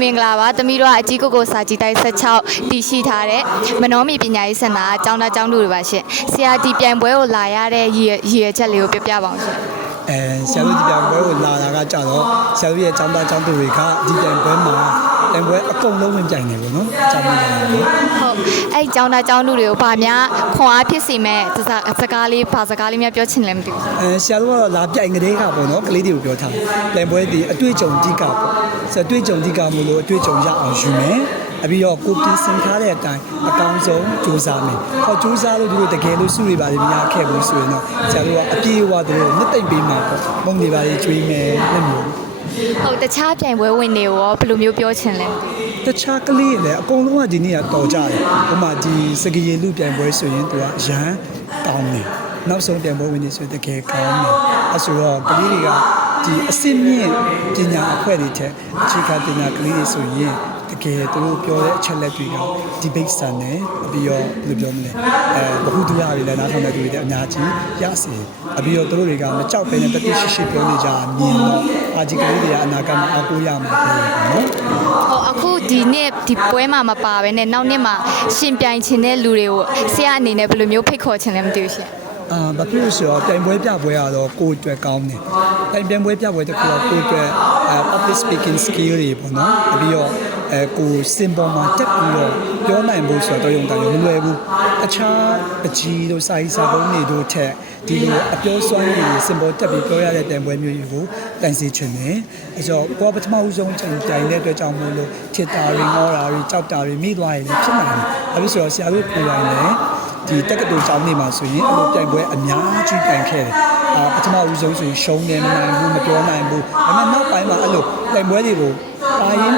မင်္ဂလာပါသမီးတို့ကအကြီးကိုစာကြည့်တိုက်16တည်ရှိထားတဲ့မနောမီပညာရေးစင်တာအကြောင်းသားကျောင်းသူတွေပါရှင်ဆရာဒီပြိုင်ပွဲကိုလာရတဲ့ရည်ရွယ်ချက်လေးကိုပြပြပါအောင်ရှင်ဆရာတို့ဒီပြိုင်ပွဲကိုလာတာကကြတော့ဆရာတို့ရဲ့ကျောင်းသားကျောင်းသူတွေကဒီပြိုင်ပွဲမှာပြိုင်ပွဲအကုန်လုံးဝင်ပြိုင်နေပေါ့နော်ကျောင်းသားတွေဟုတ်အဲ့ကျောင်းသားကျောင်းသူတွေကိုဗာများခွန်အားဖြစ်စေမဲ့စကားလေးဘာစကားလေးများပြောချင်လဲမသိဘူးဆရာတို့ကတော့လာပြိုင်ကလေးကပေါ့နော်ကလေးတွေကိုပြောထားပြိုင်ပွဲဒီအတွေ့အကြုံတိကပေါ့ဆိုအတွေ့အကြုံတိကမလို့အတွေ့အကြုံရအောင်ယူမယ်အပြီးတော့ကိုပြင်ဆင်ထားတဲ့အတိုင်းအကောင်းဆုံးစူးစမ်းမယ်။ဟောစူးစမ်းလို့ဒီလိုတကယ်လို့စုတွေပါလေများခဲ့ဘူးဆိုရင်တော့ဆရာတို့ကအပြေအဝတို့နှစ်သိမ့်ပေးမှာပေါ့။ပုံတွေပါလေကျွေးမယ်လို့မျိုးဟုတ်တခြားပြိုင်ပွဲဝင်တွေရောဘယ်လိုမျိုးပြောချင်လဲတခြားကလေးလည်းအကုန်လုံးကဒီနေ့ကတော်ကြတယ်။ဟိုမှာဒီစကရေလူပြိုင်ပွဲဆိုရင်သူကရန်ကောင်းတယ်။နောက်ဆုံးပြိုင်ပွဲဝင်နေဆိုတကယ်ကောင်းတယ်။အဲဆိုတော့ကလေးတွေကဒီအစစ်မြင့်ပညာအဖွဲ့တွေထက်အခြေခံပညာကလေးတွေဆိုရင်တကယ်သူတို့ပြောတဲ့အချက်လက်တွေကဒီဘိတ်ဆန်နဲ့ပြီးတော့ဘယ်လိုပြောမလဲဘဟုတုရတွေလည်းနားထောင်တဲ့သူတွေလည်းအများကြီးရစေအပြီးတော့သူတို့တွေကမကြောက်ဘဲနဲ့တတိရှိရှိပြောနေကြမြင်တော့အာဒီကလေးတွေကအနာဂတ်မှာအကူရမှာပဲနော်အခုဒီနေ့ဒီပွဲမှာမပါဘဲနဲ့နောက်နေ့မှာရှင်ပြိုင်ချင်တဲ့လူတွေကိုဆရာအနေနဲ့ဘယ်လိုမျိုးဖိတ်ခေါ်ချင်လဲမသိဘူးရှင်ဘာဖြစ်လို့ဆိုတော့ပြိုင်ပွဲပြပွဲကတော့ကိုယ်အတွက်ကောင်းတယ်ပြိုင်ပွဲပြပွဲတစ်ခုကကိုယ်အတွက်public speaking skill တွေပေါ့နော်ပြီးတော့ကိုစင်ပေါ်မှာတက်ပြီးတော့ပြောနိုင်ဖို့ဆိုတော့ရုံတန်မလွယ်ဘူးအခြားပကြီးတို့စာရေးစာပုံးတွေတို့ထက်ဒီလိုအပြောစွမ်းရည်စင်ပေါ်တက်ပြီးပြောရတဲ့ပြိုင်ပွဲမျိုးတွေကိုတိုင်စီချင်တယ်အဲဆိုတော့ကိုပထမဦးဆုံးချိန်တိုင်တဲ့အတွက်ကြောင့်မို့လို့ထစ်တာတွေငေါ်တာတွေကြောက်တာတွေမိသွားရင်ဖြစ်နိုင်တယ်အဲလိုဆိုတော့ဆရာတို့ကိုယ်တိုင်လည်းဒီတက္ကသိုလ်ကျောင်းနေမှာဆိုရင်အဲ့လိုပြိုင်ပွဲအများကြီးပြိုင်ခဲ့တယ်ပထမဦးဆုံးဆိုရင်ရှုံးနေမနိုင်ဘူးမပြောနိုင်ဘူးဒါပေမဲ့နောက်ပိုင်းမှာအဲ့လိုပြိုင်ပွဲတွေကိုပါရင်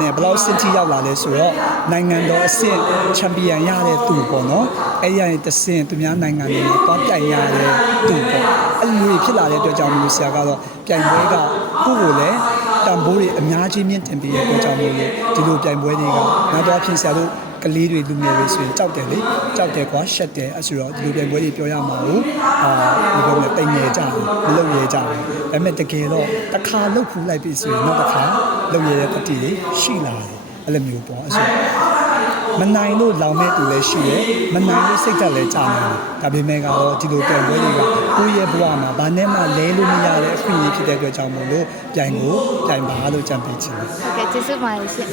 နဲ့ဘယ်လောက်စင်တီရောက်လာလဲဆိုတော့နိုင်ငံတော်အဆင့်ချန်ပီယံရတဲ့သူပေါ့နော်အဲ့ရရင်တဆင့်သူများနိုင်ငံတွေမှာတွားပြိုင်ရတဲ့သူပေါ့အဲ့လိုဖြစ်လာတဲ့အတွက်ကြောင့်မျိုးဆရာကတော့ပြိုင်ပွဲကကိုယ့်ကိုလည်းတန်ဖိုးတွေအများကြီးမြင့်တင်ပြီးတဲ့အတွက်ကြောင့်မျိုးဒီလိုပြိုင်ပွဲတွေကနောက်တော့ဖြစ်ဆရာတို့ကလေးတွေလူငယ်တွေဆိုရင်ကြောက်တယ်လေကြောက်တယ်ကွာရှက်တယ်အဲဆိုတော့ဒီလိုပြိုင်ပွဲတွေပြောရမှာကိုဒီလိုမျိုးတိမ်ငယ်ကြတယ်မလုပ်ရဲကြဘူးဒါပေမဲ့တကယ်တော့တစ်ခါလှုပ်ခူးလိုက်ပြီဆိုရင်နောက်တစ်ခါလုပ်ရတဲ့တတိတွေရှိလာတယ်အဲ့လိုမျိုးပေါ့အဲဆိုမနိုင်လို့လောင်မဲ့သူလည်းရှိတယ်မနိုင်လို့စိတ်ဓာတ်လည်းကြာနေတယ်ဒါပေမဲ့ကတော့ဒီလိုပြိုင်ပွဲတွေကကိုယ့်ရဲ့ဘဝမှာဘာနဲ့မှလဲလို့မရတဲ့အခွင့်အရေးဖြစ်တဲ့အတွက်ကြောင့်မို့လို့ပြိုင်ပါလို့ကြံပေးချင်တယ်ဟုတ်ကဲ့ကျေးဇူးပါတယ်ရှင်